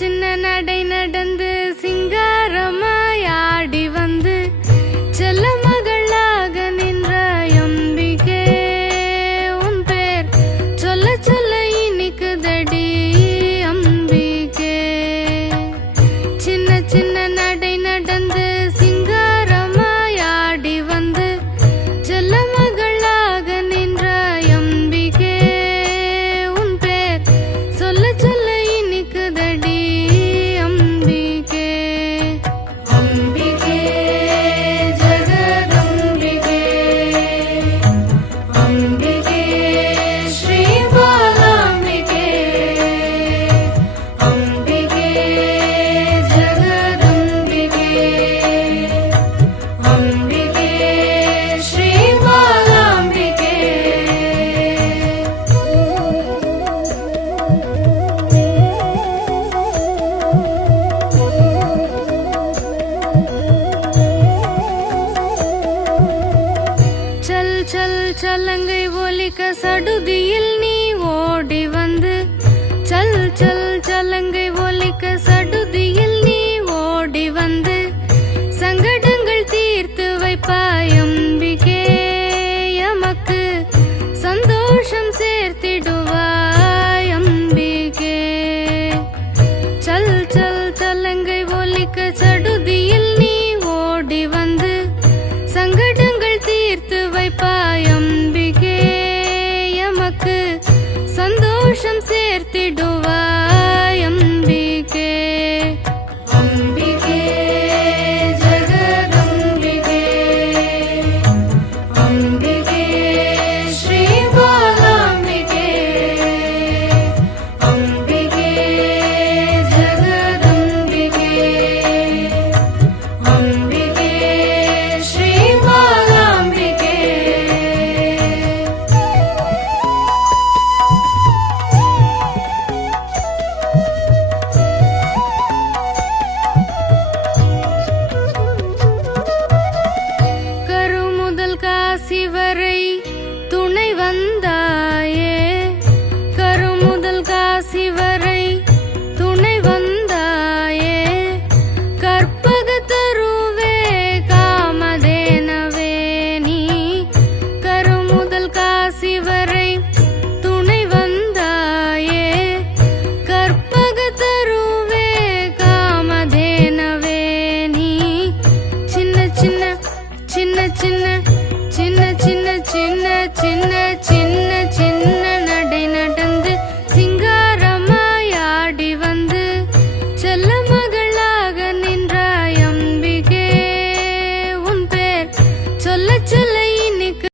சின்ன நடை நடந்து சிங்காரமாய் ஆடி வந்து செல்ல மகளாக நின்ற அம்பிகே உன் பேர் சொல்ல சொல்ல இனிக்குதடி அம்பிகே. சின்ன சின்ன நடை நடந்து சிங்காரமாய் ஆடி வந்து செல்ல மகளாக நின்ற அம்பிகே உன் பேர் சொல்ல சொல்ல இனிக்குதடி அம்பிகே. அம்பிகே ஜெகதம்பிகே, அம்பிகே ஸ்ரீ பாலாம்பிகே, அம்பிகே ஜெகதம்பிகே, அம்பிகே ஸ்ரீ பாலாம்பிகே. சல் சல் சலங்கை ஒலிக்க சடுதியில் நீ ஓடி வந்து சல் சல் சலங்கை ஒலிக்க சடுதியில் நீ ஓடி வந்து சங்கடங்கள் தீர்த்து வைப்பாய் அம்பிகே. எமக்கு சந்தோஷம் சேர்த்திடுவாய் அம்பிகே. சல் சல் சலங்கை ஒலிக்க சடு